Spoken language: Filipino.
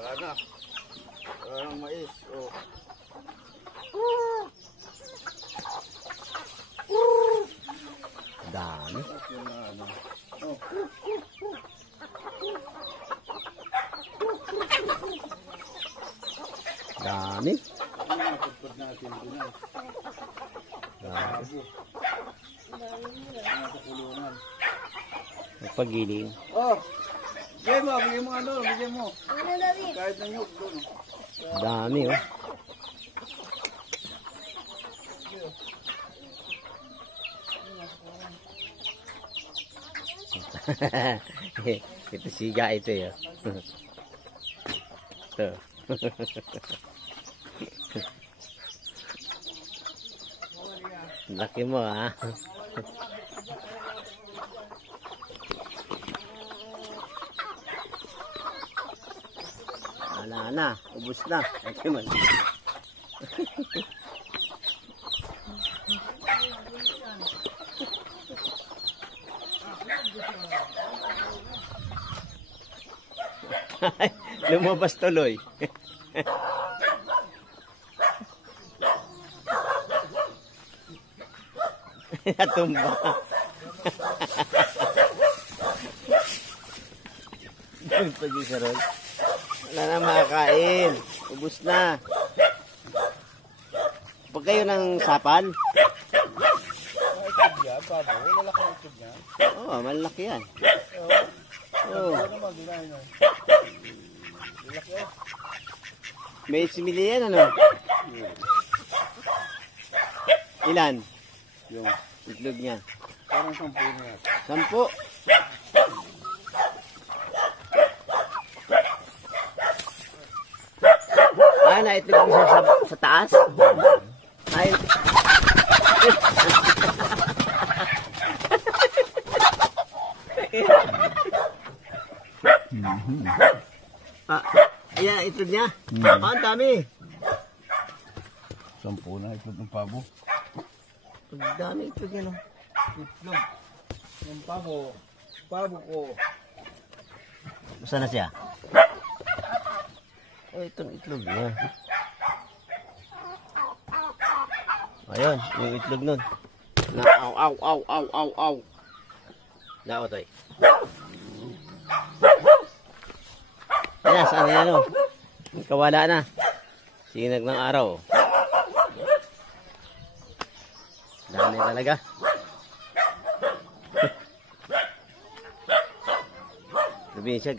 Wala na. Wala nang mais. Oh. Dami. Oh. Dami. Pagpad natin din ah. Dami. Nasa kulungan. Paggiling. Oh! Bigyan mo ano, bigyan mo. Ano David? Kahit na nyug doon. Dami oh. Ito siga ito yun. Ito. Laki mo ha. Wala na, ubos na. Laki man. Lumabas tuloy. Natumba. Pagi sa ron. Wala na makakain. Ubus na. Pag kayo ng sapal. Itog niya, pabo. Lalaki ang itog niya. Oo, malaki yan. Oo. Ano naman, dinahin niya. Lalaki oh. May simili yan ano? Ilan? Yung Itlog niya. parang 10 niya. 10. Ah, na itlog mo sa taas? Ay. Ah, ayan, itlog niya. Ah, ang dami. 10 na itlog ng pabo. Ang dami itlog yan. Itlog ng pabo. Pabo ko. Saan na siya? Oh, itong itlog niya. Ayun, yung itlog nun. Na, aw. Na, otoy. Ayan, saan na yan o? Kawala na. Sinag ng araw. Dami talaga. Sabihin siya.